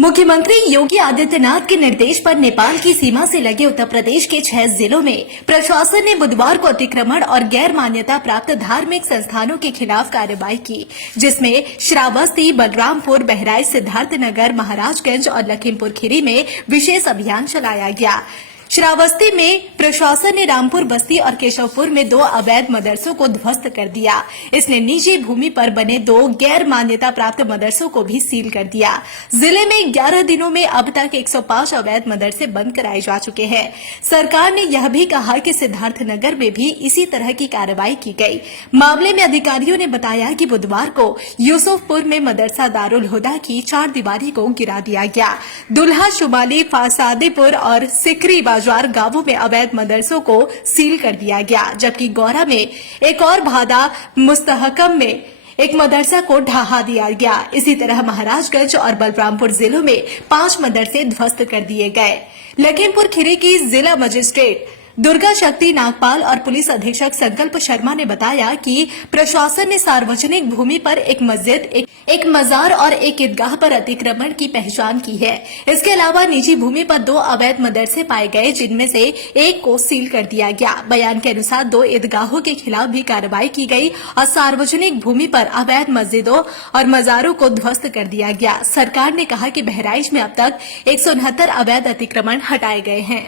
मुख्यमंत्री योगी आदित्यनाथ के निर्देश पर नेपाल की सीमा से लगे उत्तर प्रदेश के 6 जिलों में प्रशासन ने बुधवार को अतिक्रमण और गैर मान्यता प्राप्त धार्मिक संस्थानों के खिलाफ कार्रवाई की, जिसमें श्रावस्ती, बलरामपुर, बहराइच, सिद्धार्थनगर, महाराजगंज और लखीमपुर खीरी में विशेष अभियान चलाया गया। श्रावस्ती में प्रशासन ने रामपुर बस्ती और केशवपुर में 2 अवैध मदरसों को ध्वस्त कर दिया। इसने निजी भूमि पर बने 2 गैर मान्यता प्राप्त मदरसों को भी सील कर दिया। जिले में 11 दिनों में अब तक 105 अवैध मदरसे बंद कराए जा चुके हैं। सरकार ने यह भी कहा कि सिद्धार्थनगर में भी इसी तरह की कार्रवाई की गई। मामले में अधिकारियों ने बताया कि बुधवार को यूसुफपुर में मदरसा दारुल हुदा की 4 दीवारी को गिरा दिया गया। दुल्हा शुमाली, फासादेपुर और सिकरी बाजार गांवों में अवैध मदरसों को सील कर दिया गया, जबकि गौरा में एक और भादा मुस्तहकम में एक मदरसा को ढहा दिया गया। इसी तरह महाराजगंज और बलरामपुर जिलों में 5 मदरसे ध्वस्त कर दिए गए। लखीमपुर खीरी की जिला मजिस्ट्रेट दुर्गा शक्ति नागपाल और पुलिस अधीक्षक संकल्प शर्मा ने बताया कि प्रशासन ने सार्वजनिक भूमि पर एक मस्जिद, एक मजार और एक ईदगाह पर अतिक्रमण की पहचान की है। इसके अलावा निजी भूमि पर 2 अवैध मदरसे पाए गए, जिनमें से एक को सील कर दिया गया। बयान के अनुसार 2 ईदगाहों के खिलाफ भी कार्रवाई की गई और सार्वजनिक भूमि पर अवैध मस्जिदों और मजारों को ध्वस्त कर दिया गया। सरकार ने कहा कि बहराइच में अब तक 169 अवैध अतिक्रमण हटाए गए हैं।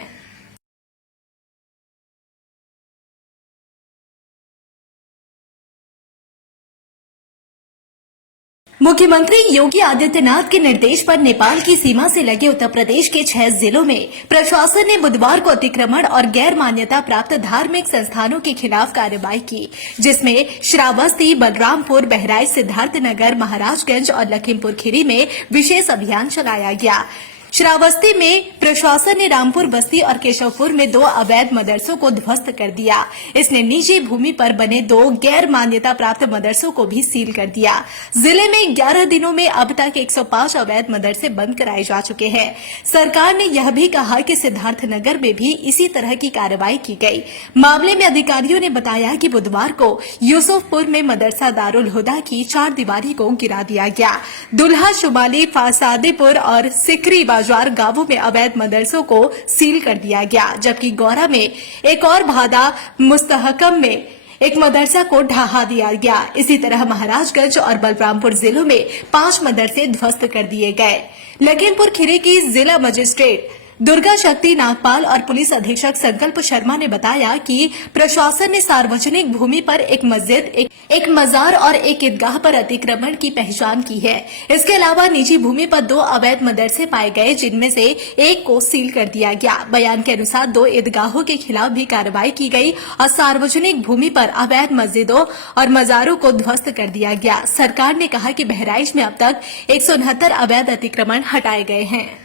मुख्यमंत्री योगी आदित्यनाथ के निर्देश पर नेपाल की सीमा से लगे उत्तर प्रदेश के 6 जिलों में प्रशासन ने बुधवार को अतिक्रमण और गैर मान्यता प्राप्त धार्मिक संस्थानों के खिलाफ कार्रवाई की, जिसमें श्रावस्ती, बलरामपुर, बहराइच, सिद्धार्थनगर, महाराजगंज और लखीमपुर खीरी में विशेष अभियान चलाया गया। श्रावस्ती में प्रशासन ने रामपुर बस्ती और केशवपुर में 2 अवैध मदरसों को ध्वस्त कर दिया। इसने निजी भूमि पर बने 2 गैर मान्यता प्राप्त मदरसों को भी सील कर दिया। जिले में 11 दिनों में अब तक 105 अवैध मदरसे बंद कराए जा चुके हैं। सरकार ने यह भी कहा कि सिद्धार्थनगर में भी इसी तरह की कार्रवाई की गई। मामले में अधिकारियों ने बताया कि बुधवार को यूसुफपुर में मदरसा दारुल हुदा की 4 दीवारी को गिरा दिया गया। दुल्हा शुमाली, फासादेपुर और सिकरी बाजार गांवों में अवैध मदरसों को सील कर दिया गया, जबकि गौरा में एक और भादा मुस्तहकम में एक मदरसा को ढहा दिया गया। इसी तरह महाराजगंज और बलरामपुर जिलों में 5 मदरसे ध्वस्त कर दिए गए। लखीमपुर खीरी की जिला मजिस्ट्रेट दुर्गा शक्ति नागपाल और पुलिस अधीक्षक संकल्प शर्मा ने बताया कि प्रशासन ने सार्वजनिक भूमि पर एक मस्जिद, एक मजार और एक ईदगाह पर अतिक्रमण की पहचान की है। इसके अलावा निजी भूमि पर 2 अवैध मदरसे पाए गए, जिनमें से एक को सील कर दिया गया। बयान के अनुसार 2 ईदगाहों के खिलाफ भी कार्रवाई की गई और सार्वजनिक भूमि पर अवैध मस्जिदों और मजारों को ध्वस्त कर दिया गया। सरकार ने कहा कि बहराइच में अब तक 169 अवैध अतिक्रमण हटाए गए हैं।